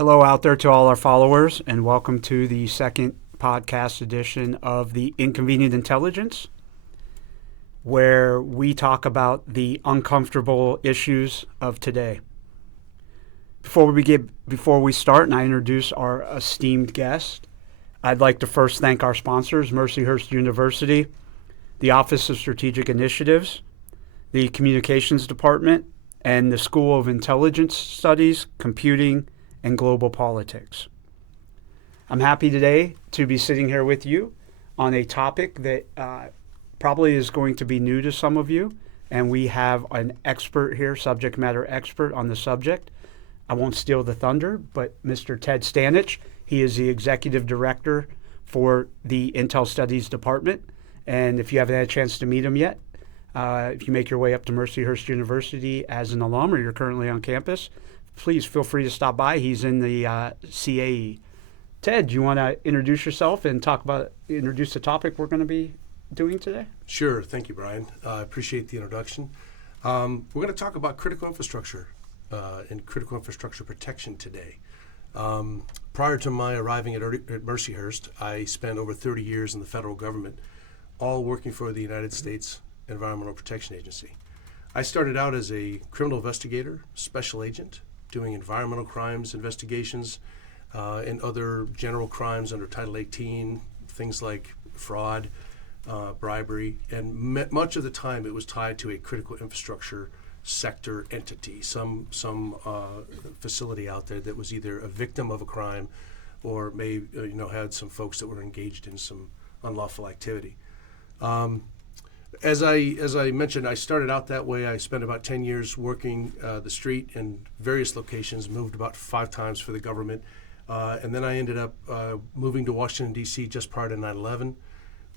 Hello out there to all our followers, and welcome to the second podcast edition of the Inconvenient Intelligence, where we talk about the uncomfortable issues of today. Before we start and I introduce our esteemed guest, I'd like to first thank our sponsors, Mercyhurst University, the Office of Strategic Initiatives, the Communications Department, and the School of Intelligence Studies, Computing, and Global Politics. I'm happy today to be sitting here with you on a topic that probably is going to be new to some of you, and we have an expert here, subject matter expert on the subject. I won't steal the thunder, but Mr. Ted Stanich, he is the Executive Director for the Intel Studies Department, and if you haven't had a chance to meet him yet, if you make your way up to Mercyhurst University as an alum or you're currently on campus, please feel free to stop by. He's in the CAE. Ted, do you want to introduce yourself and introduce the topic we're going to be doing today? Sure. Thank you, Brian. I appreciate the introduction. We're going to talk about critical infrastructure and critical infrastructure protection today. Prior to my arriving at Mercyhurst, I spent over 30 years in the federal government, all working for the United States Environmental Protection Agency. I started out as a criminal investigator, special agent, doing environmental crimes investigations and other general crimes under Title 18, things like fraud, bribery, and much of the time it was tied to a critical infrastructure sector entity, some facility out there that was either a victim of a crime or may had some folks that were engaged in some unlawful activity. As I mentioned, I started out that way. I spent about 10 years working the street in various locations, moved about 5 times for the government, and then I ended up moving to Washington, D.C. just prior to 9/11.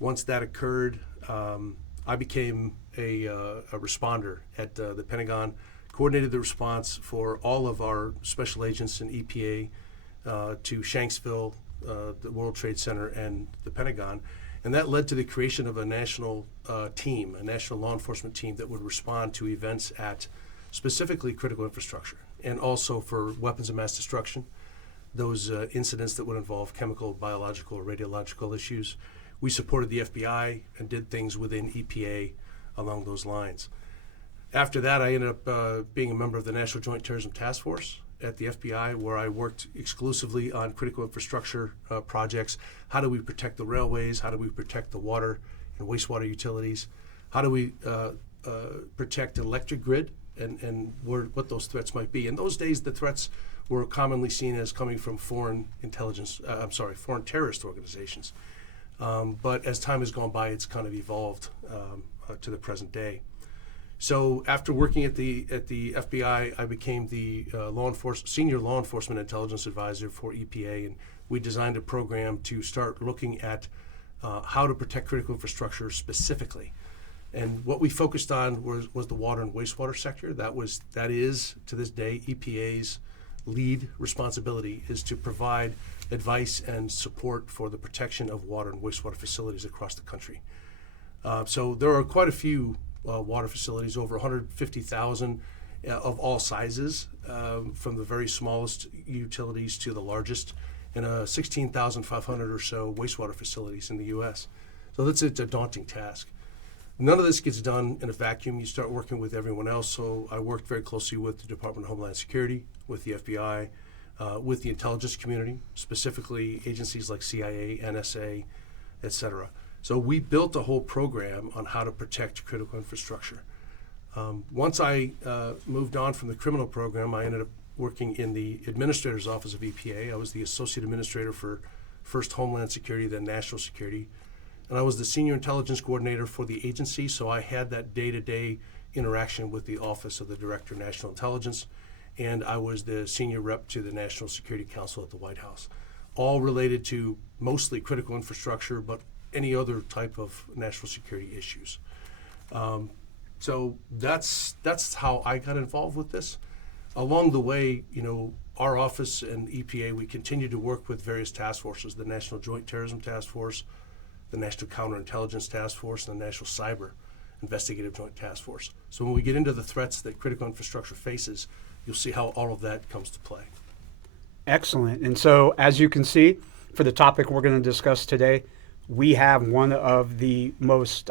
Once that occurred, I became a responder at the Pentagon, coordinated the response for all of our special agents in EPA to Shanksville, the World Trade Center, and the Pentagon. And that led to the creation of a national team, a national law enforcement team that would respond to events at specifically critical infrastructure and also for weapons of mass destruction, those incidents that would involve chemical, biological, or radiological issues. We supported the FBI and did things within EPA along those lines. After that, I ended up being a member of the National Joint Terrorism Task Force at the FBI, where I worked exclusively on critical infrastructure projects. How do we protect the railways? How do we protect the water and wastewater utilities? How do we protect the electric grid and what those threats might be? In those days, the threats were commonly seen as coming from foreign terrorist organizations. But as time has gone by, it's kind of evolved to the present day. So after working at the FBI, I became the senior law enforcement intelligence advisor for EPA, and we designed a program to start looking at how to protect critical infrastructure specifically. And what we focused on was the water and wastewater sector. That is to this day EPA's lead responsibility, is to provide advice and support for the protection of water and wastewater facilities across the country. So there are quite a few water facilities, over 150,000 of all sizes, from the very smallest utilities to the largest, and 16,500 or so wastewater facilities in the U.S. So it's a daunting task. None of this gets done in a vacuum. You start working with everyone else. So I worked very closely with the Department of Homeland Security, with the FBI, with the intelligence community, specifically agencies like CIA, NSA, et cetera. So we built a whole program on how to protect critical infrastructure. Once I moved on from the criminal program, I ended up working in the administrator's office of EPA. I was the associate administrator for first Homeland Security, then National Security. And I was the senior intelligence coordinator for the agency, so I had that day-to-day interaction with the Office of the Director of National Intelligence, and I was the senior rep to the National Security Council at the White House, all related to mostly critical infrastructure, but any other type of national security issues. So that's how I got involved with this. Along the way, our office and EPA, we continue to work with various task forces, the National Joint Terrorism Task Force, the National Counterintelligence Task Force, and the National Cyber Investigative Joint Task Force. So when we get into the threats that critical infrastructure faces, you'll see how all of that comes to play. Excellent. And so, as you can see, for the topic we're going to discuss today, we have one of the most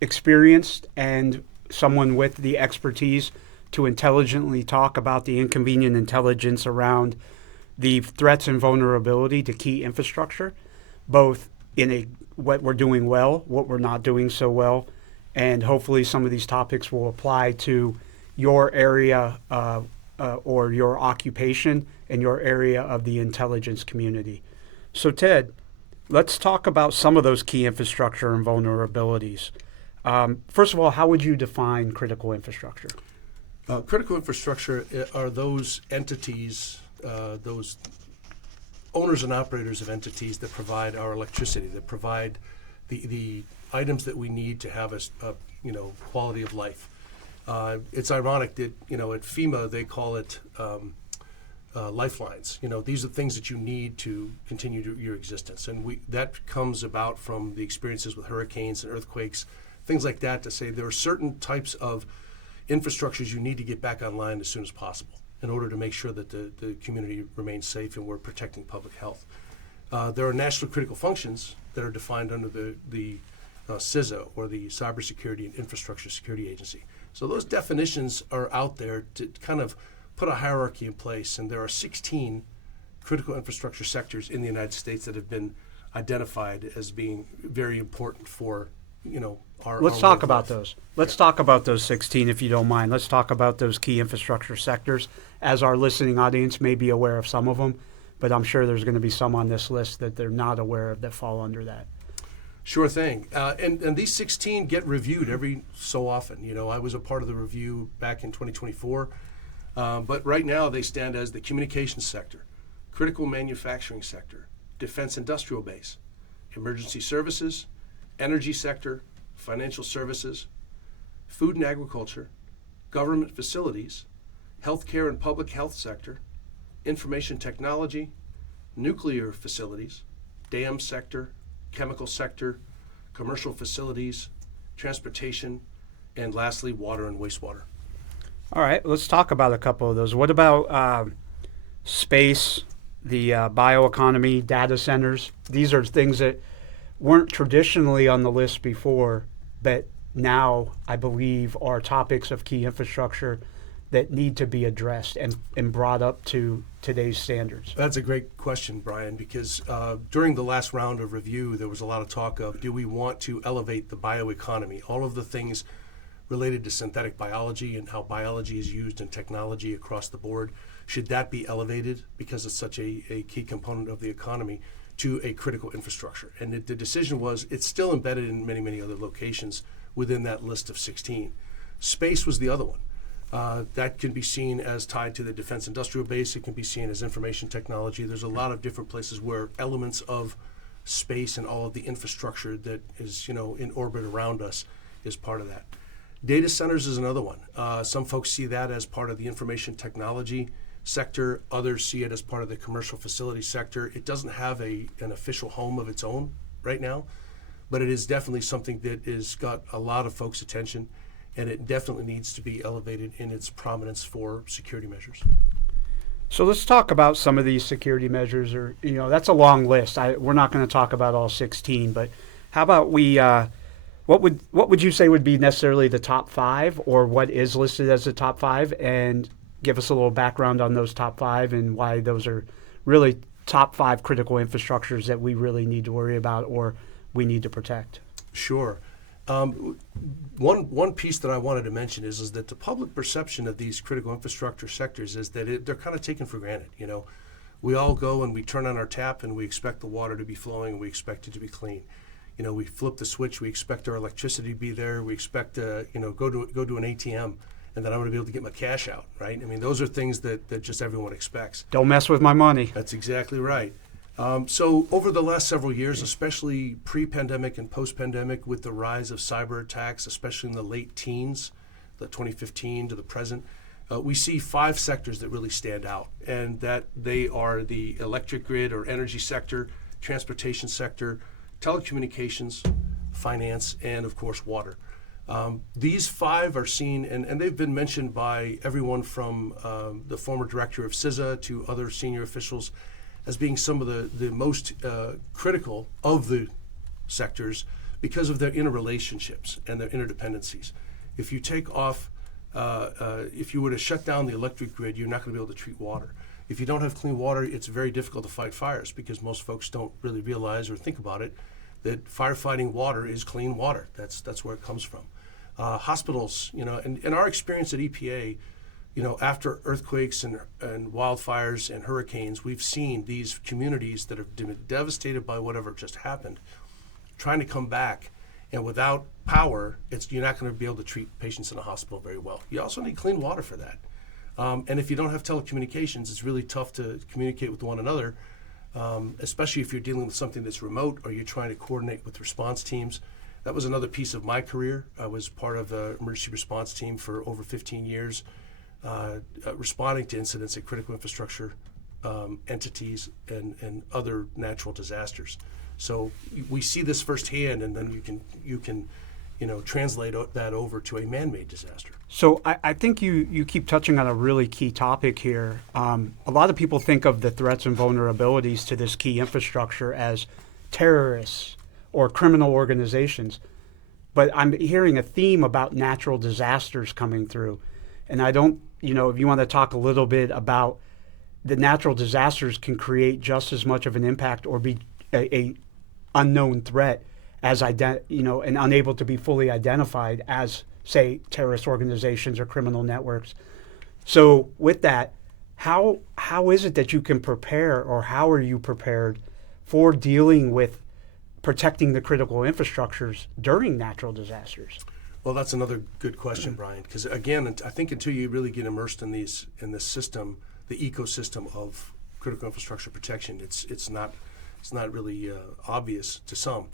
experienced and someone with the expertise to intelligently talk about the inconvenient intelligence around the threats and vulnerability to key infrastructure, both in what we're doing well, what we're not doing so well, and hopefully some of these topics will apply to your area or your occupation and your area of the intelligence community. So Ted, let's talk about some of those key infrastructure and vulnerabilities. First of all, how would you define critical infrastructure? Critical infrastructure are those entities, those owners and operators of entities that provide our electricity, that provide the items that we need to have a quality of life. It's ironic that at FEMA they call it lifelines. These are things that you need to continue your existence, and that comes about from the experiences with hurricanes and earthquakes, things like that. To say there are certain types of infrastructures you need to get back online as soon as possible in order to make sure that the community remains safe and we're protecting public health. There are national critical functions that are defined under the CISA, or the Cybersecurity and Infrastructure Security Agency. So those definitions are out there to kind of put a hierarchy in place, and there are 16 critical infrastructure sectors in the United States that have been identified as being very important for our. Let's talk about those. Let's talk about those 16, if you don't mind. Let's talk about those key infrastructure sectors, as our listening audience may be aware of some of them, but I'm sure there's going to be some on this list that they're not aware of that fall under that. Sure thing. And these 16 get reviewed every so often. I was a part of the review back in 2024, but right now they stand as the communications sector, critical manufacturing sector, defense industrial base, emergency services, energy sector, financial services, food and agriculture, government facilities, healthcare and public health sector, information technology, nuclear facilities, dam sector, chemical sector, commercial facilities, transportation, and lastly, water and wastewater. All right, let's talk about a couple of those. What about space, the bioeconomy, data centers? These are things that weren't traditionally on the list before, but now I believe are topics of key infrastructure that need to be addressed and brought up to today's standards? That's a great question, Brian, because during the last round of review, there was a lot of talk of, do we want to elevate the bioeconomy? All of the things related to synthetic biology and how biology is used in technology across the board, should that be elevated because it's such a key component of the economy to a critical infrastructure? And the decision was it's still embedded in many, many other locations within that list of 16. Space was the other one. That can be seen as tied to the defense industrial base. It can be seen as information technology. There's a lot of different places where elements of space and all of the infrastructure that is, in orbit around us is part of that. Data centers is another one. Some folks see that as part of the information technology sector. Others see it as part of the commercial facility sector. It doesn't have an official home of its own right now, but it is definitely something that has got a lot of folks' attention, and it definitely needs to be elevated in its prominence for security measures. So let's talk about some of these security measures. Or that's a long list. We're not going to talk about all 16, but how about we? What would you say would be necessarily the top 5, or what is listed as the top 5, and give us a little background on those top 5 and why those are really top 5 critical infrastructures that we really need to worry about or we need to protect. Sure. One piece that I wanted to mention is that the public perception of these critical infrastructure sectors is that they're kind of taken for granted. We all go and we turn on our tap and we expect the water to be flowing and we expect it to be clean. We flip the switch, we expect our electricity to be there, we expect to go to an ATM and then I'm going to be able to get my cash out, right? I mean, those are things that just everyone expects. Don't mess with my money. That's exactly right. So over the last several years, especially pre-pandemic and post-pandemic, with the rise of cyber attacks, especially in the late teens, the 2015 to the present, we see 5 sectors that really stand out, and that they are the electric grid or energy sector, transportation sector, telecommunications, finance, and of course water. These 5 are seen, and they've been mentioned by everyone from the former director of CISA to other senior officials as being some of the most critical of the sectors because of their interrelationships and their interdependencies. If you take off, if you were to shut down the electric grid, you're not going to be able to treat water. If you don't have clean water, it's very difficult to fight fires because most folks don't really realize or think about it, that firefighting water is clean water. That's where it comes from. Hospitals, and our experience at EPA, after earthquakes and wildfires and hurricanes, we've seen these communities that have been devastated by whatever just happened, trying to come back. And without power, you're not going to be able to treat patients in a hospital very well. You also need clean water for that. And if you don't have telecommunications, it's really tough to communicate with one another, especially if you're dealing with something that's remote or you're trying to coordinate with response teams. That was another piece of my career. I was part of the emergency response team for over 15 years, responding to incidents at critical infrastructure entities and other natural disasters. So we see this firsthand, and then you can translate that over to a man-made disaster. So I think you keep touching on a really key topic here. A lot of people think of the threats and vulnerabilities to this key infrastructure as terrorists or criminal organizations. But I'm hearing a theme about natural disasters coming through. And I don't, if you want to talk a little bit about the natural disasters can create just as much of an impact or be a unknown threat as and unable to be fully identified as, say, terrorist organizations or criminal networks. So with that, how is it that you can prepare, or how are you prepared for dealing with protecting the critical infrastructures during natural disasters? Well, that's another good question, Brian, because again, I think until you really get immersed in this system, the ecosystem of critical infrastructure protection, it's not really obvious to some.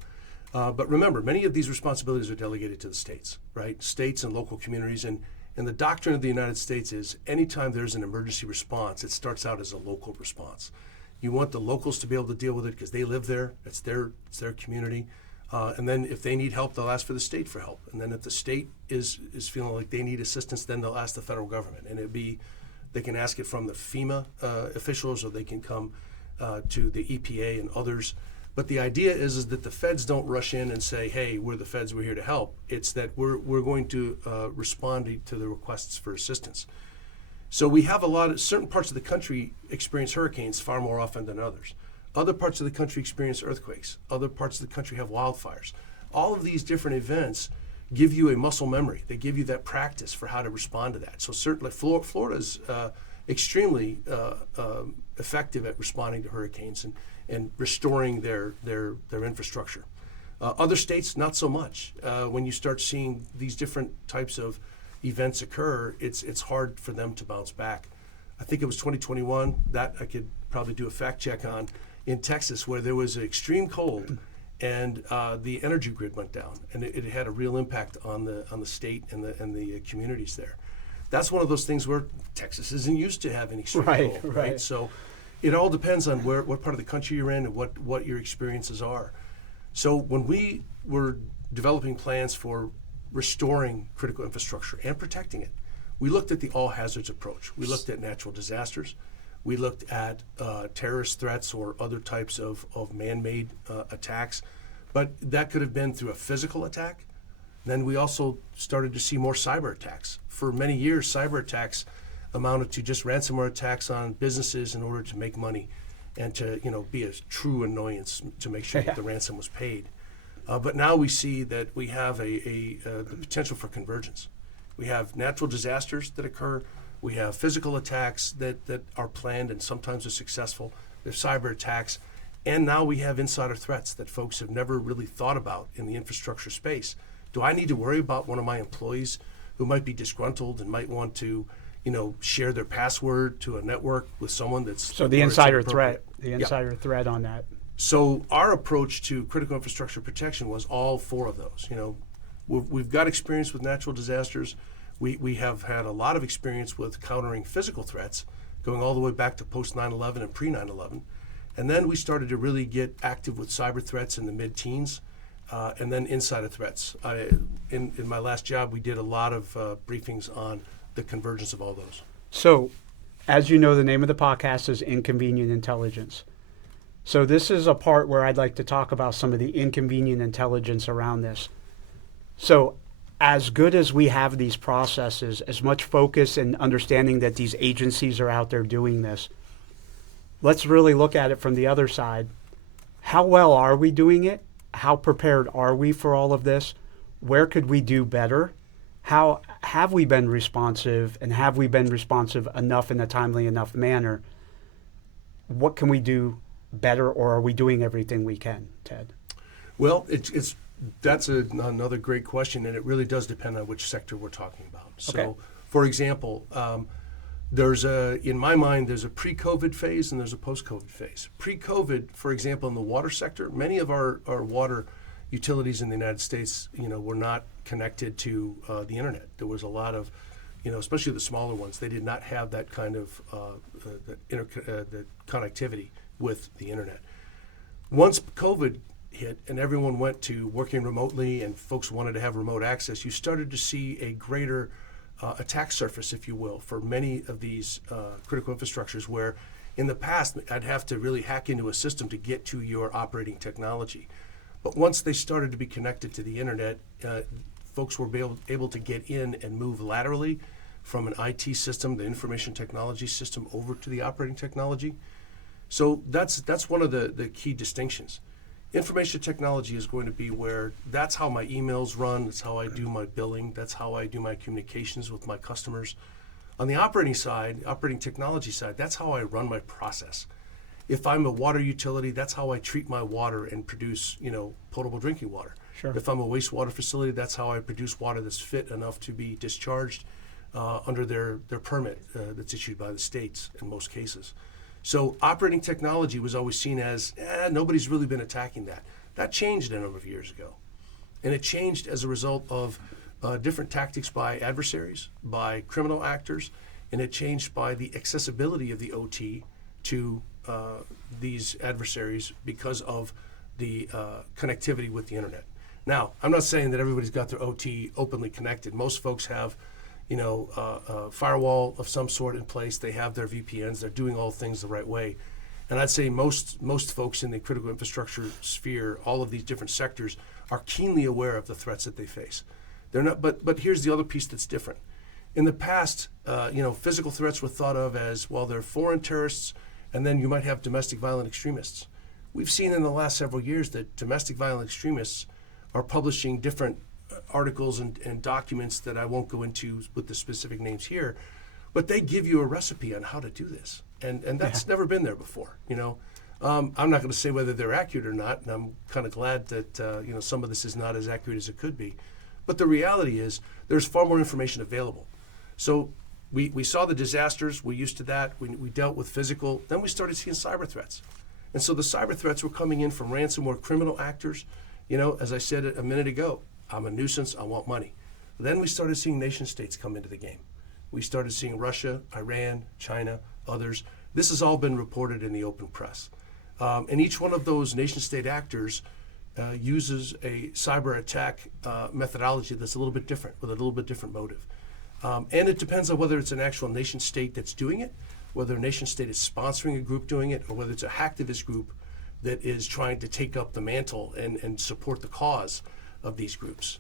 But remember, many of these responsibilities are delegated to the states, right? States and local communities. And the doctrine of the United States is anytime there's an emergency response, it starts out as a local response. You want the locals to be able to deal with it because they live there. It's their community. And then if they need help, they'll ask for the state for help. And then if the state is feeling like they need assistance, then they'll ask the federal government. And they can ask it from the FEMA officials, or they can come to the EPA and others. But the idea is that the feds don't rush in and say, hey, we're the feds, we're here to help. It's that we're going to respond to the requests for assistance. So we have certain parts of the country experience hurricanes far more often than others. Other parts of the country experience earthquakes. Other parts of the country have wildfires. All of these different events give you a muscle memory. They give you that practice for how to respond to that. So certainly Florida's extremely effective at responding to hurricanes and restoring their infrastructure. Other states, not so much. When you start seeing these different types of events occur, it's hard for them to bounce back. I think it was 2021, that I could probably do a fact check on, in Texas, where there was extreme cold and the energy grid went down, and it had a real impact on the state and the communities there. That's one of those things where Texas isn't used to having extreme cold, right? So it all depends on what part of the country you're in and what your experiences are. So when we were developing plans for restoring critical infrastructure and protecting it, we looked at the all hazards approach. We looked at natural disasters. We looked at terrorist threats or other types of man-made attacks, but that could have been through a physical attack. Then we also started to see more cyber attacks. For many years, cyber attacks amounted to just ransomware attacks on businesses in order to make money and to be a true annoyance to make sure that the ransom was paid. But now we see that we have the potential for convergence. We have natural disasters that occur. We have physical attacks that are planned and sometimes are successful. There's cyber attacks. And now we have insider threats that folks have never really thought about in the infrastructure space. Do I need to worry about one of my employees who might be disgruntled and might want to share their password to a network with someone that's... So the insider threat on that. So our approach to critical infrastructure protection was all 4 of those. We've got experience with natural disasters. We have had a lot of experience with countering physical threats, going all the way back to post 9/11 and pre 9/11. And then we started to really get active with cyber threats in the mid-teens, and then insider threats. in my last job, we did a lot of briefings on the convergence of all those. So, as you know, the name of the podcast is Inconvenient Intelligence. So this is a part where I'd like to talk about some of the inconvenient intelligence around this. So as good as we have these processes, as much focus and understanding that these agencies are out there doing this, let's really look at it from the other side. How well are we doing it? How prepared are we for all of this? Where could we do better? How have we been responsive, and have we been responsive enough in a timely enough manner? What can we do better, or are we doing everything we can, Ted? Well, that's another great question, and it really does depend on which sector we're talking about. So, Okay. For example, in my mind, there's a pre-COVID phase and there's a post-COVID phase. Pre-COVID, for example, in the water sector, many of our water utilities in the United States, were not connected to the internet. There was a lot of, especially the smaller ones, they did not have that kind of the connectivity with the internet. Once COVID hit and everyone went to working remotely and folks wanted to have remote access, you started to see a greater attack surface, if you will, for many of these critical infrastructures where in the past I'd have to really hack into a system to get to your operating technology. But once they started to be connected to the internet, folks were able to get in and move laterally from an IT system, the information technology system, over to the operating technology. So that's one of the key distinctions. Information technology is going to be where that's how my emails run, that's how I do my billing, that's how I do my communications with my customers. On the operating side, operating technology side, that's how I run my process. If I'm a water utility, that's how I treat my water and produce, potable drinking water. Sure. If I'm a wastewater facility, that's how I produce water that's fit enough to be discharged under their permit that's issued by the states in most cases. So operating technology was always seen as, nobody's really been attacking that. That changed a number of years ago. And it changed as a result of different tactics by adversaries, by criminal actors, and it changed by the accessibility of the OT to these adversaries because of the connectivity with the internet. Now, I'm not saying that everybody's got their OT openly connected. Most folks have, a firewall of some sort in place. They have their VPNs. They're doing all things the right way. And I'd say most folks in the critical infrastructure sphere, all of these different sectors, are keenly aware of the threats that they face. They're not, but here's the other piece that's different. In the past, physical threats were thought of as, well, they're foreign terrorists, and then you might have domestic violent extremists. We've seen in the last several years that domestic violent extremists are publishing different articles and documents that I won't go into with the specific names here, but they give you a recipe on how to do this. And that's never been there before, I'm not going to say whether they're accurate or not, and I'm kind of glad that, some of this is not as accurate as it could be. But the reality is there's far more information available. So we saw the disasters, we're used to that, we dealt with physical, then we started seeing cyber threats. And so the cyber threats were coming in from ransomware criminal actors. As I said a minute ago, I'm a nuisance, I want money. Then we started seeing nation states come into the game. We started seeing Russia, Iran, China, others. This has all been reported in the open press. And each one of those nation state actors uses a cyber attack methodology that's a little bit different, with a little bit different motive. And it depends on whether it's an actual nation state that's doing it, whether a nation state is sponsoring a group doing it, or whether it's a hacktivist group that is trying to take up the mantle and support the cause of these groups.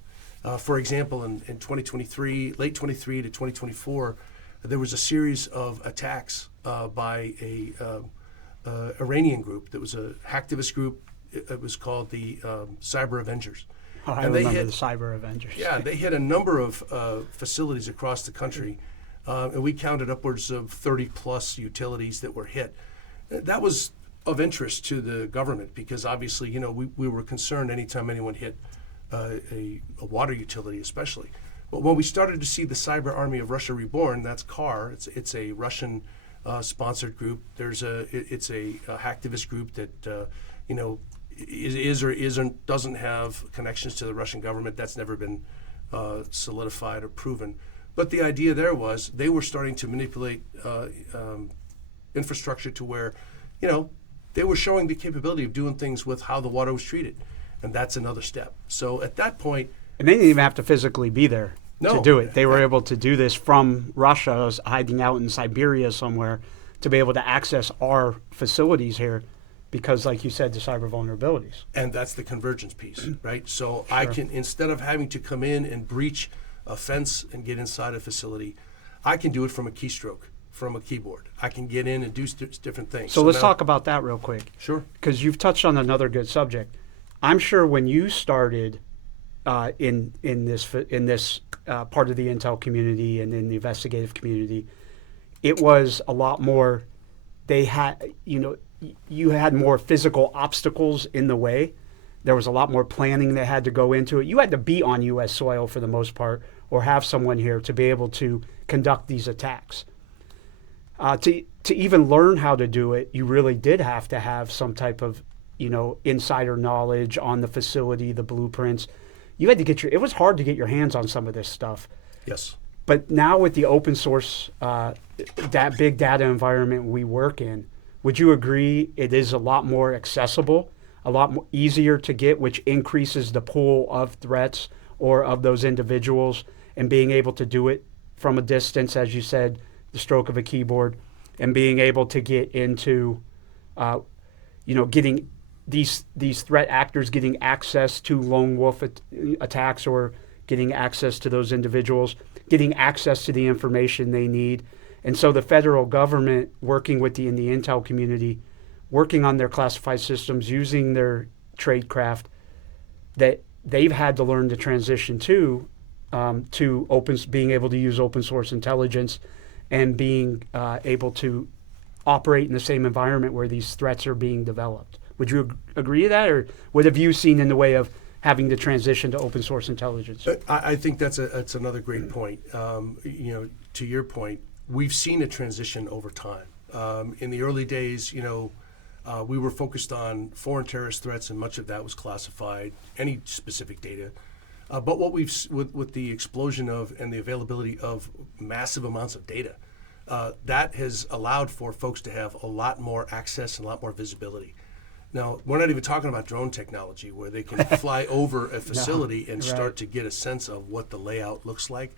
For example, in 2023, late 23 to 2024, there was a series of attacks by a Iranian group that was a hacktivist group. It was called the Cyber Avengers. Oh, I remember the Cyber Avengers. Yeah, they hit a number of facilities across the country, and we counted upwards of 30 plus utilities that were hit. That was of interest to the government because obviously, we were concerned anytime anyone hit a water utility especially. But when we started to see the cyber army of Russia reborn, that's CAR. It's a Russian sponsored group. It's a hacktivist group that is or isn't doesn't have connections to the Russian government. That's never been solidified or proven. But the idea there was they were starting to manipulate infrastructure to where, they were showing the capability of doing things with how the water was treated. And that's another step. So at that point, And they didn't even have to physically be there to No. do it. They were able to do this from Russia, hiding out in Siberia somewhere, to be able to access our facilities here because, like you said, the cyber vulnerabilities. And that's the convergence piece, right? So I can, instead of having to come in and breach a fence and get inside a facility, I can do it from a keystroke, from a keyboard. I can get in and do different things. So let's now, talk about that real quick. Sure. Because you've touched on another good subject. I'm sure when you started in this part of the intel community and in the investigative community, it was a lot more. They had, you had more physical obstacles in the way. There was a lot more planning that had to go into it. You had to be on U.S. soil for the most part, or have someone here to be able to conduct these attacks. To even learn how to do it, you really did have to have some type of, insider knowledge on the facility, the blueprints. You had to it was hard to get your hands on some of this stuff. Yes. But now with the open source, that big data environment we work in, would you agree it is a lot more accessible, a lot more easier to get, which increases the pool of threats or of those individuals, and being able to do it from a distance, as you said, the stroke of a keyboard, and being able to get into, getting these threat actors getting access to lone wolf attacks, or getting access to those individuals, getting access to the information they need. And so the federal government, working with in the intel community, working on their classified systems, using their tradecraft, that they've had to learn to transition to being able to use open source intelligence, and being able to operate in the same environment where these threats are being developed. Would you agree to that, or what have you seen in the way of having to transition to open source intelligence? I think that's another great point. To your point, we've seen a transition over time. In the early days, we were focused on foreign terrorist threats, and much of that was classified, any specific data. But what we've with the explosion of and the availability of massive amounts of data, that has allowed for folks to have a lot more access and a lot more visibility. Now, we're not even talking about drone technology, where they can fly over a facility and start to get a sense of what the layout looks like.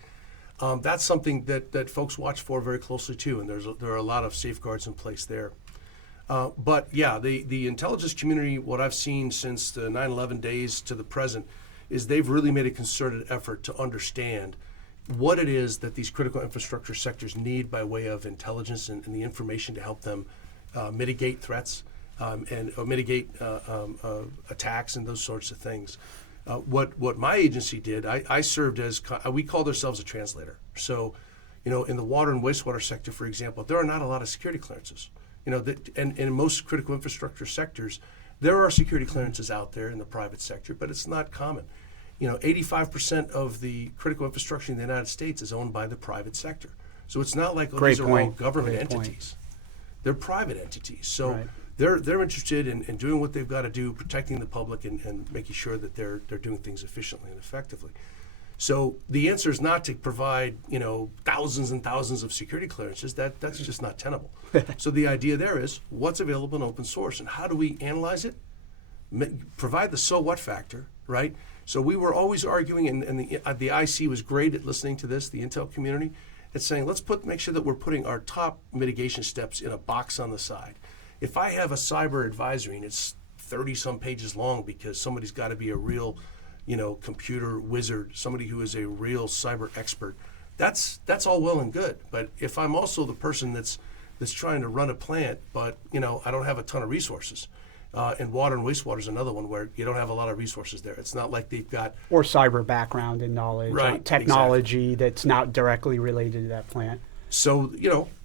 That's something that folks watch for very closely too, and there are a lot of safeguards in place there. But yeah, the intelligence community, what I've seen since the 9/11 days to the present, is they've really made a concerted effort to understand what it is that these critical infrastructure sectors need by way of intelligence and the information to help them mitigate threats and mitigate attacks and those sorts of things. What my agency did, I served as, we called ourselves a translator. So, in the water and wastewater sector, for example, there are not a lot of security clearances. And in most critical infrastructure sectors, there are security clearances out there in the private sector, but it's not common. 85% of the critical infrastructure in the United States is owned by the private sector. So it's not like these are all government entities. They're private entities. So they're interested in doing what they've got to do, protecting the public and making sure that they're doing things efficiently and effectively. So the answer is not to provide, thousands and thousands of security clearances. That's just not tenable. So the idea there is what's available in open source, and how do we analyze it? Provide the so what factor, right? So we were always arguing, and the IC was great at listening to this, the intel community, and saying, let's make sure that we're putting our top mitigation steps in a box on the side. If I have a cyber advisory and it's 30-some pages long because somebody's got to be a real computer wizard, somebody who is a real cyber expert, that's all well and good. But if I'm also the person that's trying to run a plant, but I don't have a ton of resources, and water and wastewater is another one where you don't have a lot of resources there. It's not like they've got or cyber background and knowledge, technology that's not directly related to that plant. So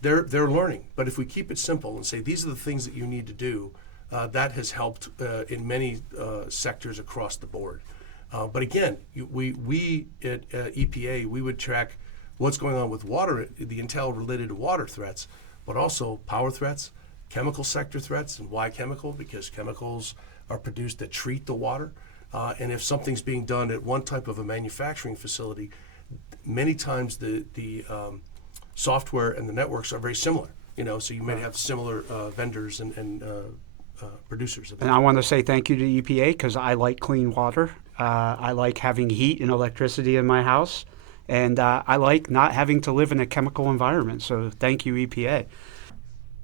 they're learning. But if we keep it simple and say these are the things that you need to do, that has helped in many sectors across the board. But again, we at EPA, we would track what's going on with water, the intel related to water threats, but also power threats, chemical sector threats. And why chemical? Because chemicals are produced that treat the water. And if something's being done at one type of a manufacturing facility, many times the software and the networks are very similar. So you may have similar vendors and producers. And I want to say thank you to EPA because I like clean water. I like having heat and electricity in my house. And I like not having to live in a chemical environment. So thank you, EPA.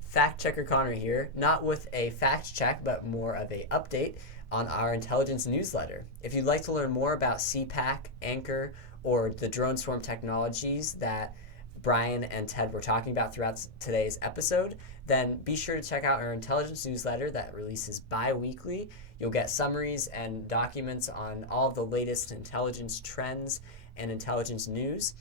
Fact Checker Connor here, not with a fact check, but more of a update on our intelligence newsletter. If you'd like to learn more about CPAC, Anchor, or the drone swarm technologies that Brian and Ted were talking about throughout today's episode, then be sure to check out our intelligence newsletter that releases bi-weekly. You'll get summaries and documents on all of the latest intelligence trends and intelligence news,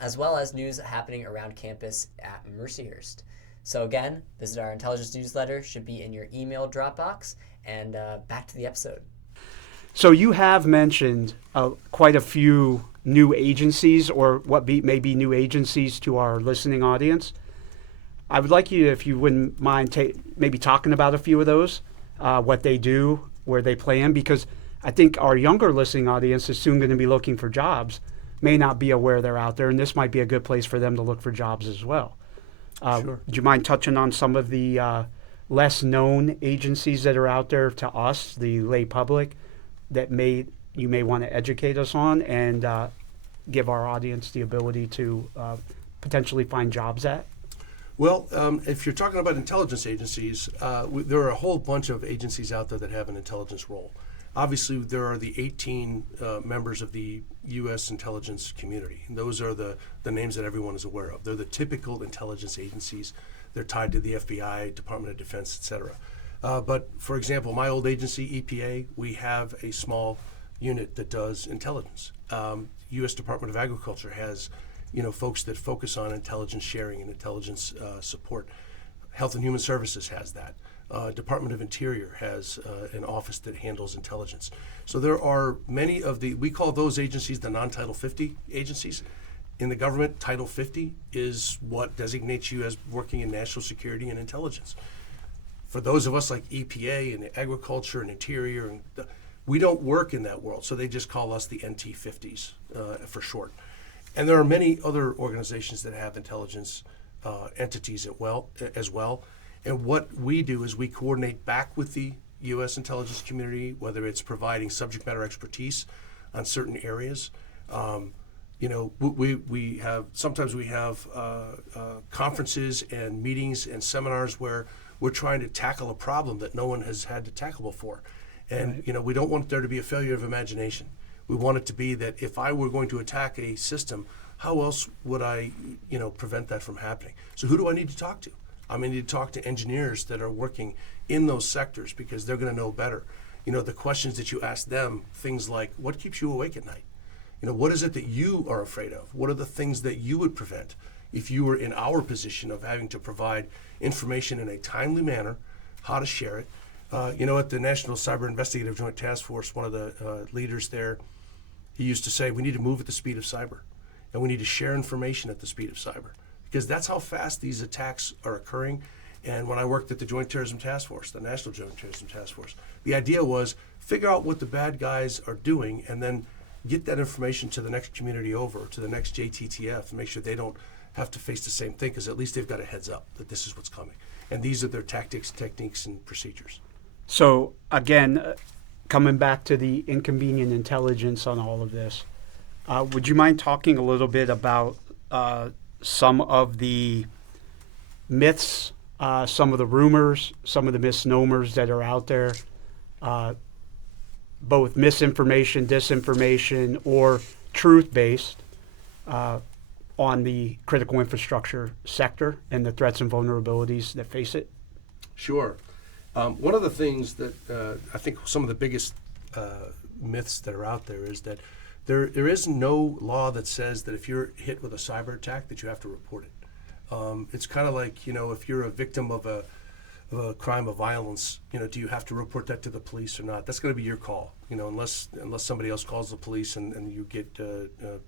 as well as news happening around campus at Mercyhurst. So again, visit our intelligence newsletter, should be in your email Dropbox, and back to the episode. So you have mentioned quite a few new agencies, or what may be new agencies to our listening audience. I would like you, if you wouldn't mind, maybe talking about a few of those, what they do, where they plan, because I think our younger listening audience is soon going to be looking for jobs, may not be aware they're out there, and this might be a good place for them to look for jobs as well. Sure. Do you mind touching on some of the less known agencies that are out there to us, the lay public, that you may want to educate us on and give our audience the ability to potentially find jobs at? Well, if you're talking about intelligence agencies, there are a whole bunch of agencies out there that have an intelligence role. Obviously, there are the 18 members of the U.S. intelligence community. And those are the names that everyone is aware of. They're the typical intelligence agencies. They're tied to the FBI, Department of Defense, et cetera. But, for example, my old agency, EPA, we have a small unit that does intelligence. U.S. Department of Agriculture has folks that focus on intelligence sharing and intelligence support. Health and Human Services has that. Department of Interior has an office that handles intelligence. So there are many of we call those agencies the non-Title 50 agencies. In the government, Title 50 is what designates you as working in national security and intelligence. For those of us like EPA and Agriculture and Interior, we don't work in that world, so they just call us the NT50s for short. And there are many other organizations that have intelligence entities as well. And what we do is we coordinate back with the U.S. intelligence community, whether it's providing subject matter expertise on certain areas. We have conferences and meetings and seminars where we're trying to tackle a problem that no one has had to tackle before. And, Right. We don't want there to be a failure of imagination. We want it to be that if I were going to attack a system, how else would I, prevent that from happening? So who do I need to talk to? I need to talk to engineers that are working in those sectors because they're going to know better. The questions that you ask them, things like, what keeps you awake at night? What is it that you are afraid of? What are the things that you would prevent if you were in our position of having to provide information in a timely manner, how to share it? At the National Cyber Investigative Joint Task Force, one of the leaders there, he used to say, we need to move at the speed of cyber, and we need to share information at the speed of cyber, because that's how fast these attacks are occurring. And when I worked at the Joint Terrorism Task Force, the National Joint Terrorism Task Force, the idea was figure out what the bad guys are doing and then get that information to the next community over, to the next JTTF, and make sure they don't have to face the same thing, because at least they've got a heads up that this is what's coming. And these are their tactics, techniques, and procedures. So again, coming back to the inconvenient intelligence on all of this, would you mind talking a little bit about some of the myths, some of the rumors, some of the misnomers that are out there, both misinformation, disinformation, or truth-based on the critical infrastructure sector and the threats and vulnerabilities that face it? Sure. One of the things that I think some of the biggest myths that are out there is that there is no law that says that if you're hit with a cyber attack that you have to report it. It's kind of like, if you're a victim of a crime of violence, do you have to report that to the police or not? That's going to be your call, unless somebody else calls the police and you get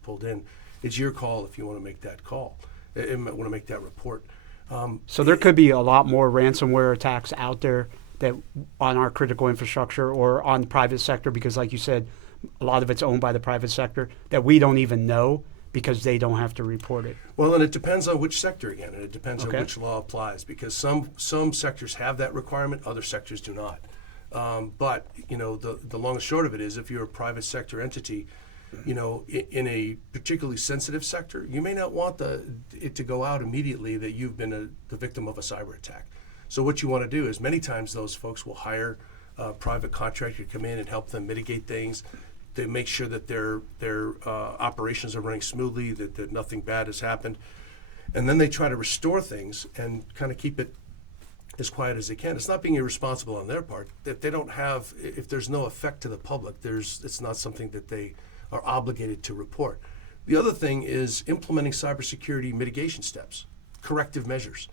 pulled in. It's your call if you want to make that call, want to make that report. So there could be a lot more ransomware attacks out there that on our critical infrastructure or on the private sector, because like you said, a lot of it's owned by the private sector that we don't even know because they don't have to report it? Well, and it depends on which sector again, and it depends Okay. on which law applies, because some sectors have that requirement, other sectors do not. But the long and short of it is, if you're a private sector entity, in a particularly sensitive sector, you may not want it to go out immediately that you've been the victim of a cyber attack. So what you want to do is, many times those folks will hire a private contractor to come in and help them mitigate things. They make sure that their operations are running smoothly, that nothing bad has happened, and then they try to restore things and kind of keep it as quiet as they can. It's not being irresponsible on their part. That they don't have, if there's no effect to the public, it's not something that they are obligated to report. The other thing is implementing cybersecurity mitigation steps, corrective measures.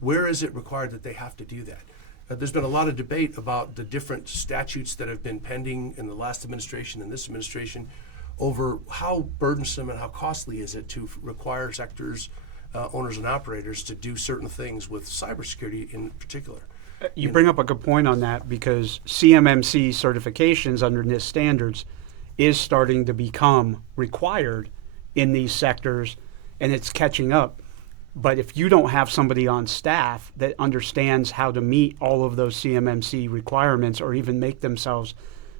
Where is it required that they have to do that? There's been a lot of debate about the different statutes that have been pending in the last administration and this administration over how burdensome and how costly is it to require sectors, owners and operators to do certain things with cybersecurity in particular. You bring up a good point on that, because CMMC certifications under NIST standards is starting to become required in these sectors, and it's catching up. But if you don't have somebody on staff that understands how to meet all of those CMMC requirements, or even make themselves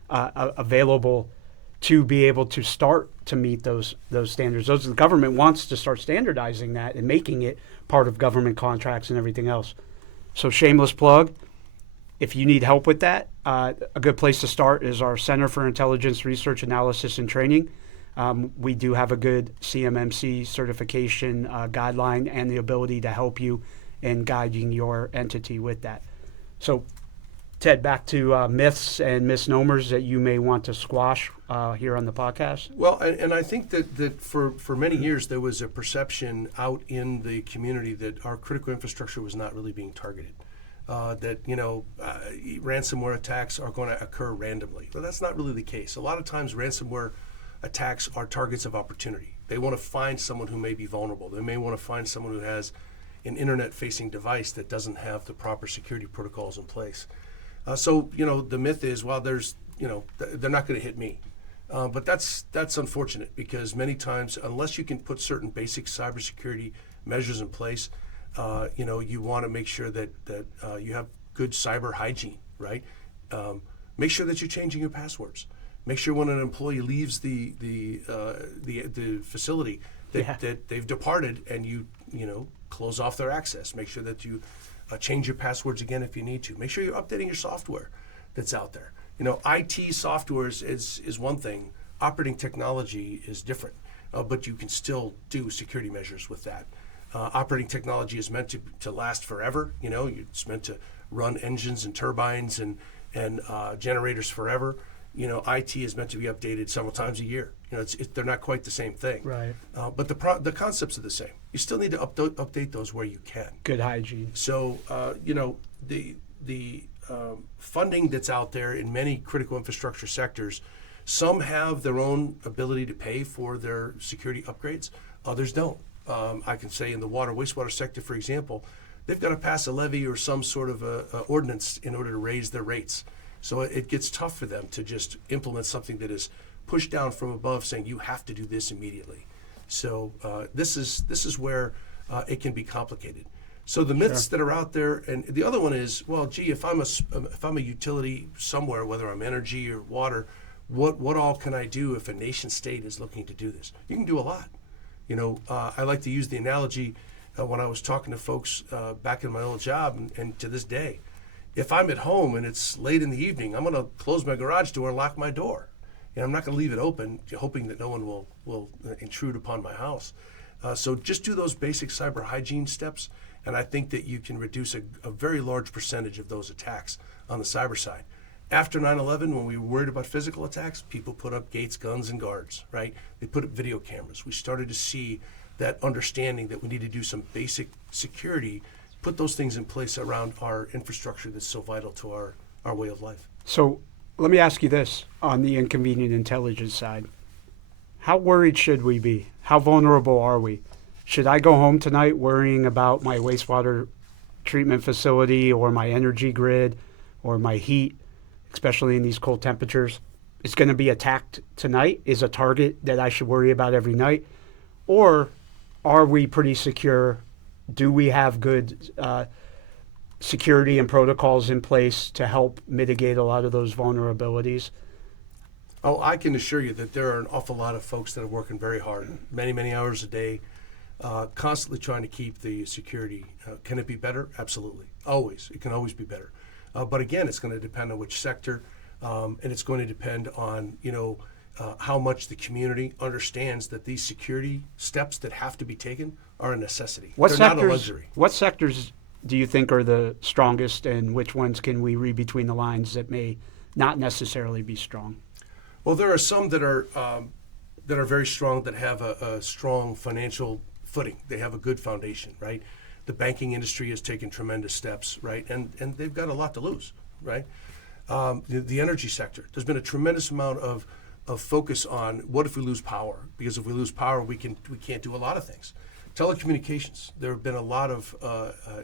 available to be able to start to meet those standards, the government wants to start standardizing that and making it part of government contracts and everything else. So shameless plug, if you need help with that, a good place to start is our Center for Intelligence Research Analysis and Training. We do have a good CMMC certification guideline and the ability to help you in guiding your entity with that. So, Ted, back to myths and misnomers that you may want to squash here on the podcast. Well, and I think that for many years there was a perception out in the community that our critical infrastructure was not really being targeted. That ransomware attacks are going to occur randomly. But that's not really the case. A lot of times ransomware attacks are targets of opportunity. They want to find someone who may be vulnerable. They may want to find someone who has an internet-facing device that doesn't have the proper security protocols in place. So the myth is, well, they're not going to hit me. But that's unfortunate, because many times, unless you can put certain basic cybersecurity measures in place, you want to make sure that you have good cyber hygiene, right? Make sure that you're changing your passwords. Make sure when an employee leaves the facility that they've departed, and you close off their access. Make sure that you change your passwords again if you need to. Make sure you're updating your software that's out there. IT software is one thing. Operating technology is different, but you can still do security measures with that. Operating technology is meant to last forever. It's meant to run engines and turbines and generators forever. IT is meant to be updated several times a year. They're not quite the same thing. Right. But the concepts are the same. You still need to update those where you can. Good hygiene. So, the funding that's out there in many critical infrastructure sectors, some have their own ability to pay for their security upgrades. Others don't. I can say in the water wastewater sector, for example, they've got to pass a levy or some sort of a ordinance in order to raise their rates. So it gets tough for them to just implement something that is pushed down from above, saying you have to do this immediately. So this is where it can be complicated. So the myths that are out there, and the other one is, well, gee, if I'm a utility somewhere, whether I'm energy or water, what all can I do if a nation state is looking to do this? You can do a lot. I like to use the analogy when I was talking to folks back in my old job, and to this day. If I'm at home and it's late in the evening, I'm going to close my garage door and lock my door. I'm not going to leave it open, hoping that no one will intrude upon my house. So just do those basic cyber hygiene steps, and I think that you can reduce a very large percentage of those attacks on the cyber side. After 9/11, when we were worried about physical attacks, people put up gates, guns, and guards, right? They put up video cameras. We started to see that understanding that we need to do some basic security, put those things in place around our infrastructure that's so vital to our way of life. So let me ask you this on the inconvenient intelligence side. How worried should we be? How vulnerable are we? Should I go home tonight worrying about my wastewater treatment facility or my energy grid or my heat, especially in these cold temperatures? It's going to be attacked tonight is a target that I should worry about every night. Or are we pretty secure? Do we have good security and protocols in place to help mitigate a lot of those vulnerabilities? Oh, I can assure you that there are an awful lot of folks that are working very hard, many, many hours a day, constantly trying to keep the security. Can it be better? Absolutely. Always. It can always be better. But again, it's going to depend on which sector, and it's going to depend on, how much the community understands that these security steps that have to be taken are a necessity. They're not a luxury. What sectors do you think are the strongest, and which ones can we read between the lines that may not necessarily be strong? Well, there are some that are very strong, that have a strong financial footing. They have a good foundation, right? The banking industry has taken tremendous steps, right? And they've got a lot to lose, right? The energy sector, there's been a tremendous amount of focus on what if we lose power? Because if we lose power, we can't do a lot of things. Telecommunications, there have been a lot of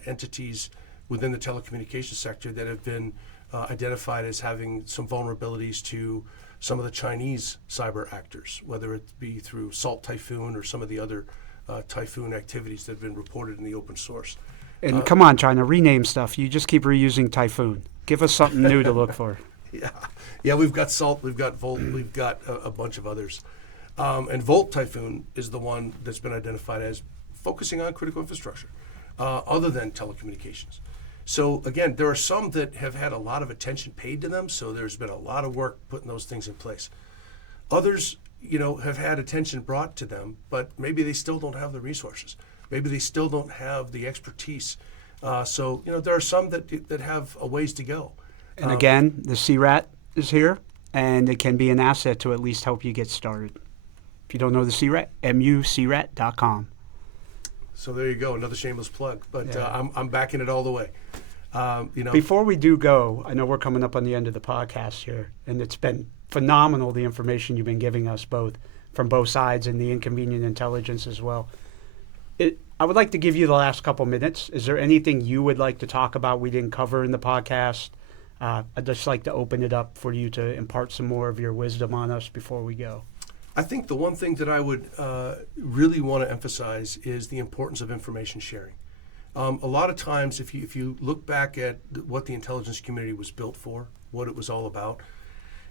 entities within the telecommunications sector that have been identified as having some vulnerabilities to some of the Chinese cyber actors, whether it be through Salt Typhoon or some of the other typhoon activities that have been reported in the open source. And come on, China, rename stuff. You just keep reusing Typhoon. Give us something new to look for. Yeah, we've got Salt, we've got Volt, we've got a bunch of others. And Volt Typhoon is the one that's been identified as focusing on critical infrastructure, other than telecommunications. So again, there are some that have had a lot of attention paid to them, so there's been a lot of work putting those things in place. Others, have had attention brought to them, but maybe they still don't have the resources. Maybe they still don't have the expertise. So there are some that have a ways to go. And again, the CRAT is here, and it can be an asset to at least help you get started. If you don't know the CRAT, mucrat.com. So there you go, another shameless plug. But I'm backing it all the way. Before we do go, I know we're coming up on the end of the podcast here, and it's been phenomenal, the information you've been giving us from both sides, and the Inconvenient Intelligence as well. I would like to give you the last couple minutes. Is there anything you would like to talk about we didn't cover in the podcast? I'd just like to open it up for you to impart some more of your wisdom on us before we go. I think the one thing that I would really want to emphasize is the importance of information sharing. A lot of times, if you look back at what the intelligence community was built for, what it was all about,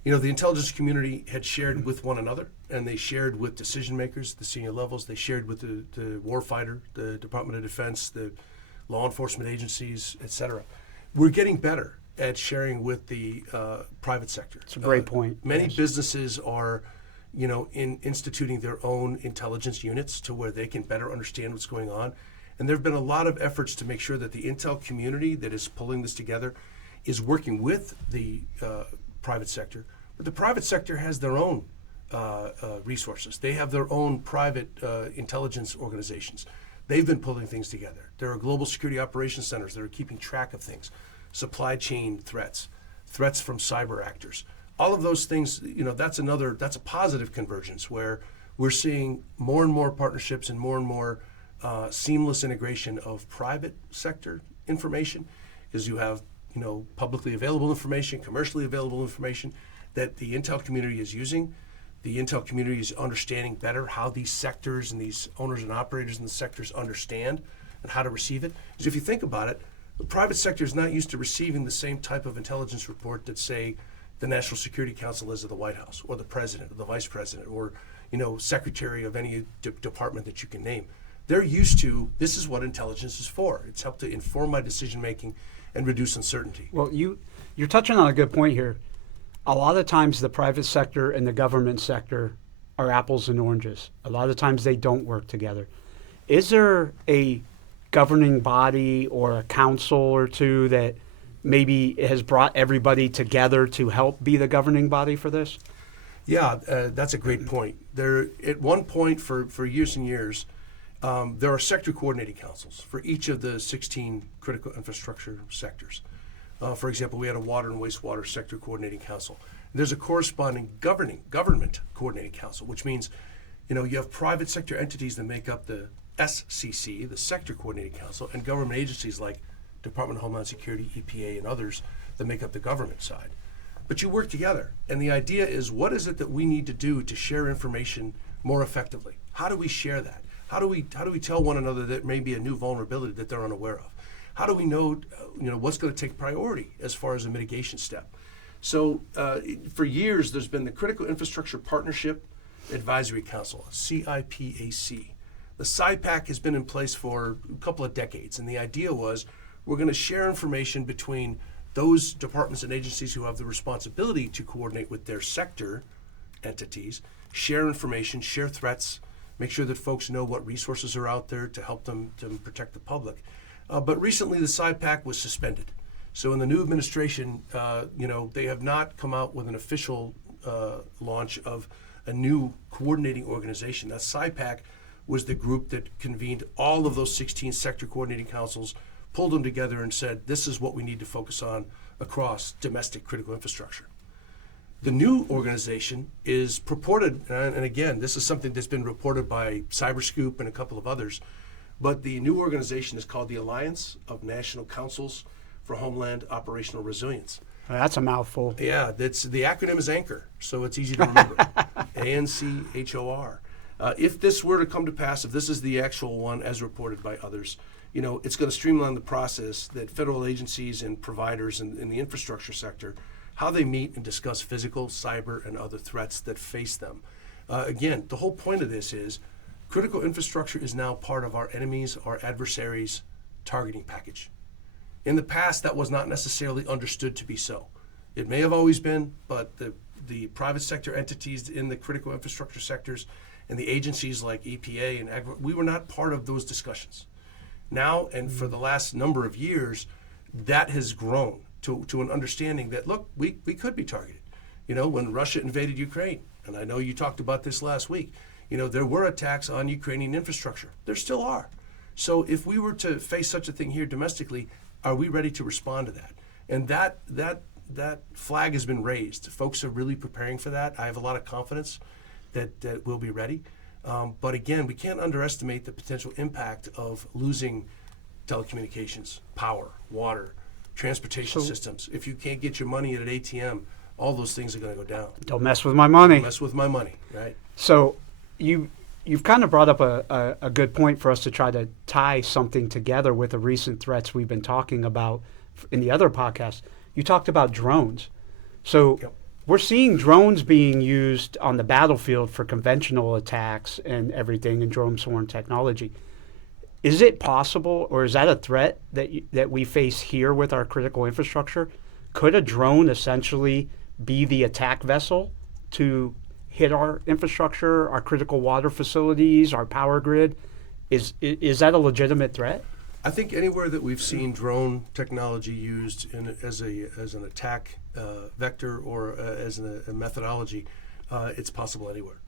the intelligence community had shared with one another, and they shared with decision makers, the senior levels. They shared with the warfighter, the Department of Defense, the law enforcement agencies, et cetera. We're getting better at sharing with the private sector. It's a great point. Many businesses are, instituting their own intelligence units to where they can better understand what's going on. And there have been a lot of efforts to make sure that the intel community that is pulling this together is working with the private sector. But the private sector has their own resources. They have their own private intelligence organizations. They've been pulling things together. There are global security operations centers that are keeping track of things, supply chain threats from cyber actors. All of those things, that's a positive convergence where we're seeing more and more partnerships and more seamless integration of private sector information, because you have, publicly available information, commercially available information that the intel community is using. The intel community is understanding better how these sectors and these owners and operators in the sectors understand and how to receive it. Because if you think about it, the private sector is not used to receiving the same type of intelligence report that, say, the National Security Council is of the White House, or the president, or the vice president, or secretary of any department that you can name. They're used to, this is what intelligence is for. It's helped to inform my decision making and reduce uncertainty. Well, you're touching on a good point here. A lot of times the private sector and the government sector are apples and oranges. A lot of times they don't work together. Is there a governing body or a council or two that maybe has brought everybody together to help be the governing body for this? Yeah, that's a great point. There, at one point for years and years, there are sector coordinating councils for each of the 16 critical infrastructure sectors. For example, we had a water and wastewater sector coordinating council. There's a corresponding government coordinating council, which means, you have private sector entities that make up the SCC, the sector coordinating council, and government agencies like Department of Homeland Security, EPA, and others that make up the government side. But you work together, and the idea is, what is it that we need to do to share information more effectively? How do we share that? How do we tell one another that may be a new vulnerability that they're unaware of? How do we know, what's going to take priority as far as a mitigation step? So for years, there's been the Critical Infrastructure Partnership Advisory Council, CIPAC. The SIPAC has been in place for a couple of decades, and the idea was we're going to share information between those departments and agencies who have the responsibility to coordinate with their sector entities, share information, share threats, make sure that folks know what resources are out there to help them to protect the public. But recently, the SIPAC was suspended. So in the new administration, they have not come out with an official launch of a new coordinating organization. That SIPAC was the group that convened all of those 16 sector coordinating councils, pulled them together and said, this is what we need to focus on across domestic critical infrastructure. The new organization is purported, and again, this is something that's been reported by Cyberscoop and a couple of others, but the new organization is called the Alliance of National Councils for Homeland Operational Resilience. That's a mouthful. Yeah, the acronym is ANCHOR, so it's easy to remember. ANCHOR. If this were to come to pass, if this is the actual one as reported by others, it's going to streamline the process that federal agencies and providers in the infrastructure sector, how they meet and discuss physical, cyber, and other threats that face them. Again, the whole point of this is critical infrastructure is now part of our enemies, our adversaries' targeting package. In the past, that was not necessarily understood to be so. It may have always been, but the private sector entities in the critical infrastructure sectors and the agencies like EPA and we were not part of those discussions. Now, and for the last number of years, that has grown to an understanding that, look, we could be targeted. When Russia invaded Ukraine, and I know you talked about this last week, there were attacks on Ukrainian infrastructure. There still are. So if we were to face such a thing here domestically, are we ready to respond to that? And that flag has been raised. Folks are really preparing for that. I have a lot of confidence that we'll be ready. But again, we can't underestimate the potential impact of losing telecommunications, power, water, transportation systems. If you can't get your money at an ATM, all those things are going to go down. Don't mess with my money. Don't mess with my money, right? So you've kind of brought up a good point for us to try to tie something together with the recent threats we've been talking about in the other podcast. You talked about drones. So we're seeing drones being used on the battlefield for conventional attacks and everything in drone-sworn technology. Is it possible, or is that a threat that we face here with our critical infrastructure? Could a drone essentially be the attack vessel to hit our infrastructure, our critical water facilities, our power grid? Is that a legitimate threat? I think anywhere that we've seen drone technology used as an attack vector or as a methodology, it's possible anywhere.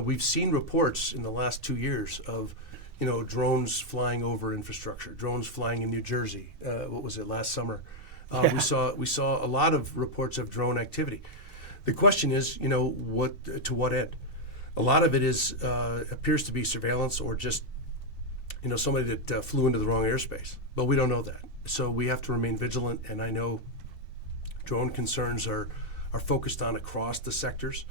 We've seen reports in the last 2 years of drones flying over infrastructure, drones flying in New Jersey. What was it, last summer? We saw a lot of reports of drone activity. The question is, to what end? A lot of it appears to be surveillance or just somebody that flew into the wrong airspace, but we don't know that. So we have to remain vigilant, and I know drone concerns are focused on across the sectors.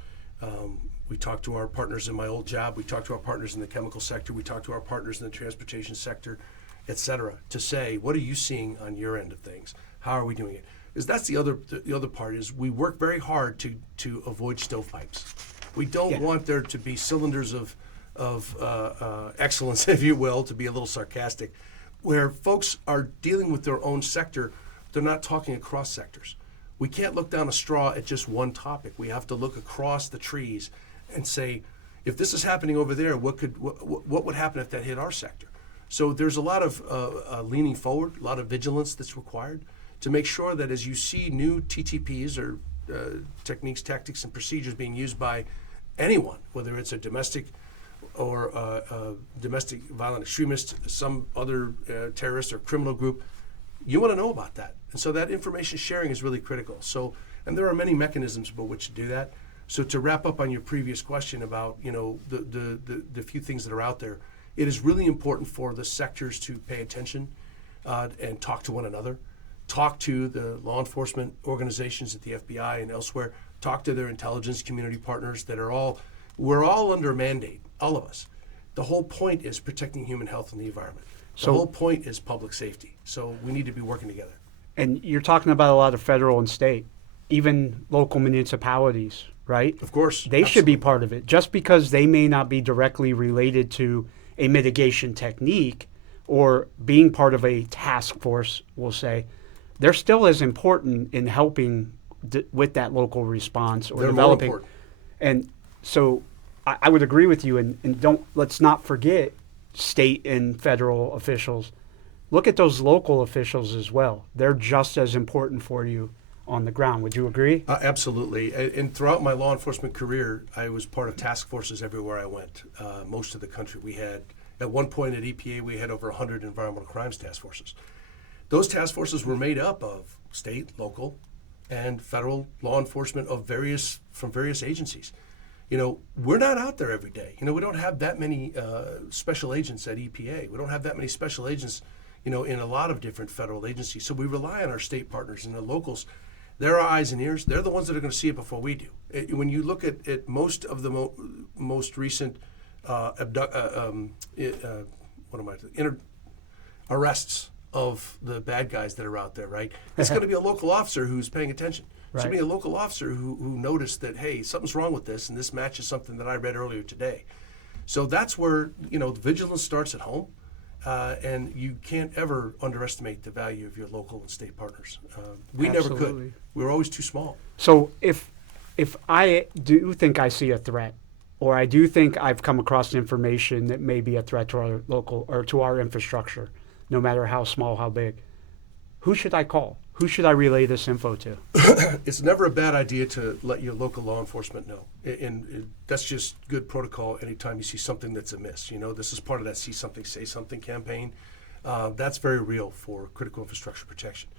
We talk to our partners in my old job, we talk to our partners in the chemical sector, we talk to our partners in the transportation sector, et cetera, to say, what are you seeing on your end of things? How are we doing it? Because that's the other part is we work very hard to avoid stovepipes. We don't want there to be cylinders of excellence, if you will, to be a little sarcastic, where folks are dealing with their own sector. They're not talking across sectors. We can't look down a straw at just one topic. We have to look across the trees and say, if this is happening over there, what would happen if that hit our sector? So there's a lot of leaning forward, a lot of vigilance that's required to make sure that as you see new TTPs or techniques, tactics, and procedures being used by anyone, whether it's a domestic or domestic violent extremist, some other terrorist or criminal group, you want to know about that. And so that information sharing is really critical. So, and there are many mechanisms by which to do that. So to wrap up on your previous question about, the few things that are out there, it is really important for the sectors to pay attention and talk to one another, talk to the law enforcement organizations at the FBI and elsewhere, talk to their intelligence community partners that we're all under mandate, all of us, The whole point is protecting human health and the environment. The So- whole point is public safety. So we need to be working together. And you're talking about a lot of federal and state, even local municipalities, right? Of course. They should be part of it. Just because they may not be directly related to a mitigation technique or being part of a task force, we'll say, they're still as important in helping with that local response or They're developing. more important. And so I would agree with you. And let's not forget state and federal officials. Look at those local officials as well. They're just as important for you on the ground. Would you agree? Absolutely. And throughout my law enforcement career, I was part of task forces everywhere I went. Most of the country, we had, at one point at EPA, we had over 100 environmental crimes task forces. Those task forces were made up of state, local, and federal law enforcement from various agencies. We're not out there every day. We don't have that many special agents at EPA. We don't have that many special agents, in a lot of different federal agencies. So we rely on our state partners and the locals. They're our eyes and ears. They're the ones that are going to see it before we do. When you look at most of the most recent arrests of the bad guys that are out there, right? It's going to be a local officer who's paying attention. It's going to be a local officer who noticed that, hey, something's wrong with this, and this matches something that I read earlier today. So that's where, vigilance starts at home, and you can't ever underestimate the value of your local and state partners. We never could. We were always too small. So if I do think I see a threat, or I do think I've come across information that may be a threat to our local or to our infrastructure, no matter how small, how big, who should I call? Who should I relay this info to? It's never a bad idea to let your local law enforcement know. And that's just good protocol anytime you see something that's amiss. This is part of that See Something, Say Something campaign. That's very real for critical infrastructure protection.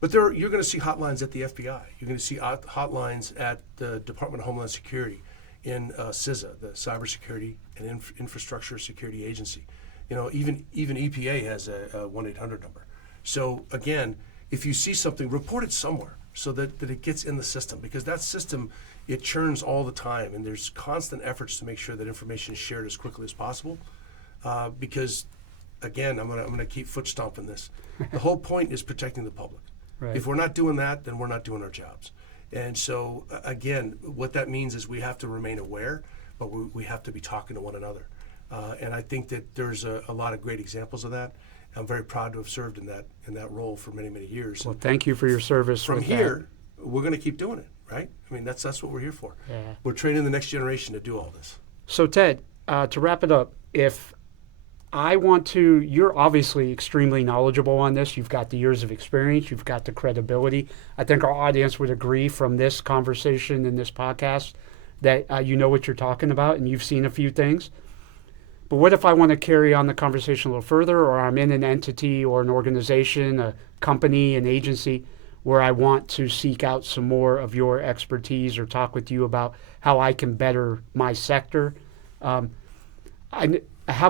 But you're going to see hotlines at the FBI. You're going to see hotlines at the Department of Homeland Security, in CISA, the Cybersecurity and Infrastructure Security Agency. Even EPA has a 1-800 number. So again, if you see something, report it somewhere so that it gets in the system, because that system, it churns all the time, and there's constant efforts to make sure that information is shared as quickly as possible. Because again, I'm gonna keep foot stomping this. The whole point is protecting the public. Right. If we're not doing that, then we're not doing our jobs. And so again, what that means is we have to remain aware, but we have to be talking to one another. And I think that there's a lot of great examples of that. I'm very proud to have served in that role for many, many years. Well, thank you for your service. From here, we're going to keep doing it, right? I mean, that's what we're here for. Yeah. We're training the next generation to do all this. So Ted, to wrap it up, if I want to, you're obviously extremely knowledgeable on this. You've got the years of experience. You've got the credibility. I think our audience would agree from this conversation and this podcast that you know what you're talking about and you've seen a few things. But what if I want to carry on the conversation a little further, or I'm in an entity or an organization, a company, an agency, where I want to seek out some more of your expertise or talk with you about how I can better my sector? How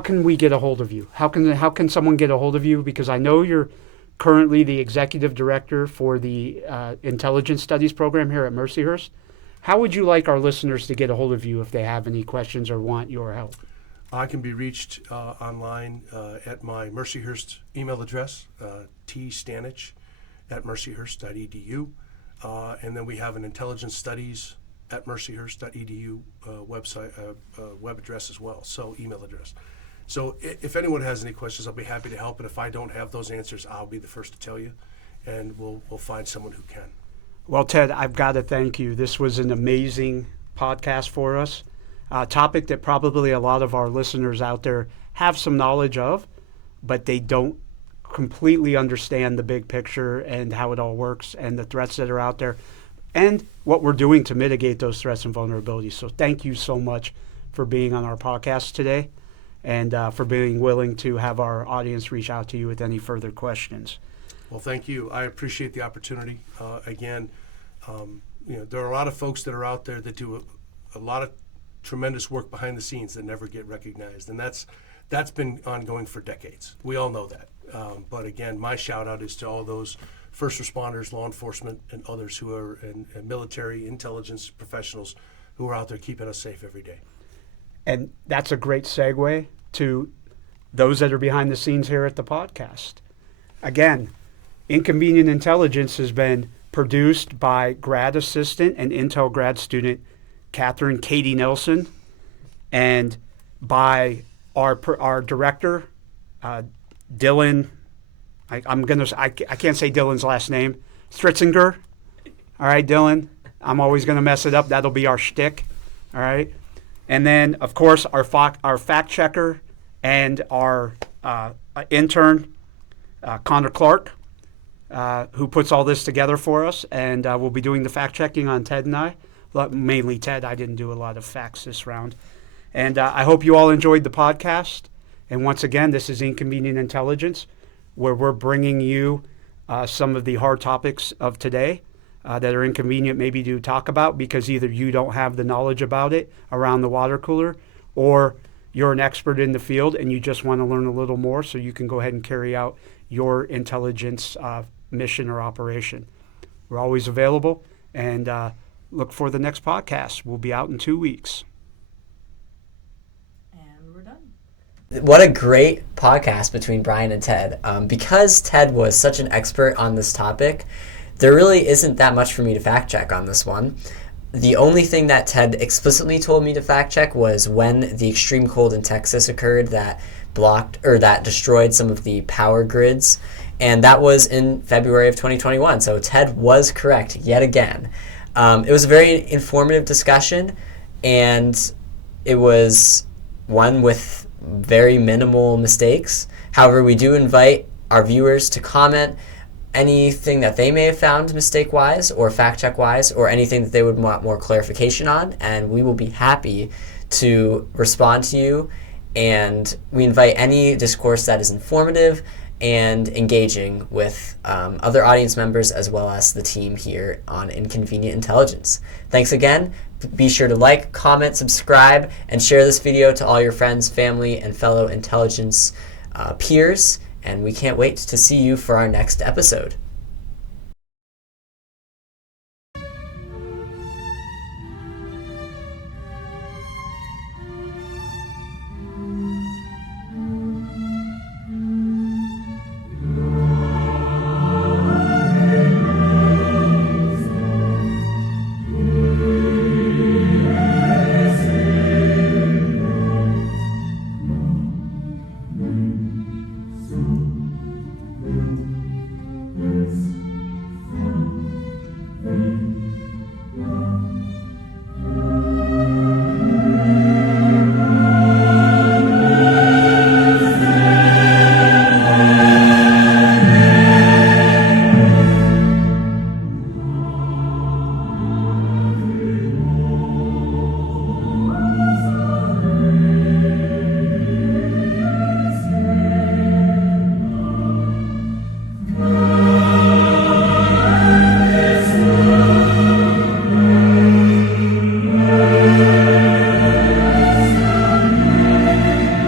can we get a hold of you? How can someone get a hold of you? Because I know you're currently the executive director for the Intelligence Studies program here at Mercyhurst. How would you like our listeners to get a hold of you if they have any questions or want your help? I can be reached online at my Mercyhurst email address, tstanich@mercyhurst.edu. And then we have an intelligence studies at mercyhurst.edu website, web address as well, so email address. So if anyone has any questions, I'll be happy to help. And if I don't have those answers, I'll be the first to tell you, and we'll find someone who can. Well, Ted, I've got to thank you. This was an amazing podcast for us. A topic that probably a lot of our listeners out there have some knowledge of, but they don't completely understand the big picture and how it all works and the threats that are out there and what we're doing to mitigate those threats and vulnerabilities. So thank you so much for being on our podcast today and for being willing to have our audience reach out to you with any further questions. Well, thank you. I appreciate the opportunity. Again, there are a lot of folks that are out there that do a lot of tremendous work behind the scenes that never get recognized, and that's been ongoing for decades. We all know that. But again, my shout out is to all those first responders, law enforcement, and others who are in military intelligence professionals who are out there keeping us safe every day. And that's a great segue to those that are behind the scenes here at the podcast. Again, Inconvenient Intelligence has been produced by grad assistant and Intel grad student Catherine Katie Nelson, and by our director, Dylan. I can't say Dylan's last name. Stritzinger. All right, Dylan. I'm always gonna mess it up. That'll be our shtick. All right, and then of course our fact checker and our intern, Connor Clark, who puts all this together for us, and we'll be doing the fact checking on Ted and I. Mainly Ted. I didn't do a lot of facts this round. And I hope you all enjoyed the podcast. And once again, this is Inconvenient Intelligence, where we're bringing you some of the hard topics of today that are inconvenient maybe to talk about because either you don't have the knowledge about it around the water cooler, or you're an expert in the field and you just want to learn a little more so you can go ahead and carry out your intelligence mission or operation. We're always available, and look for the next podcast. We'll be out in 2 weeks. And we're done. What a great podcast between Brian and Ted. Because Ted was such an expert on this topic, there really isn't that much for me to fact check on this one. The only thing that Ted explicitly told me to fact check was when the extreme cold in Texas occurred that destroyed some of the power grids, and that was in February of 2021. So Ted was correct yet again. It was a very informative discussion, and it was one with very minimal mistakes. However, we do invite our viewers to comment anything that they may have found mistake-wise or fact-check-wise, or anything that they would want more clarification on, and we will be happy to respond to you. And we invite any discourse that is informative and engaging with other audience members as well as the team here on Inconvenient Intelligence. Thanks again. Be sure to like, comment, subscribe, and share this video to all your friends, family, and fellow intelligence peers. And we can't wait to see you for our next episode.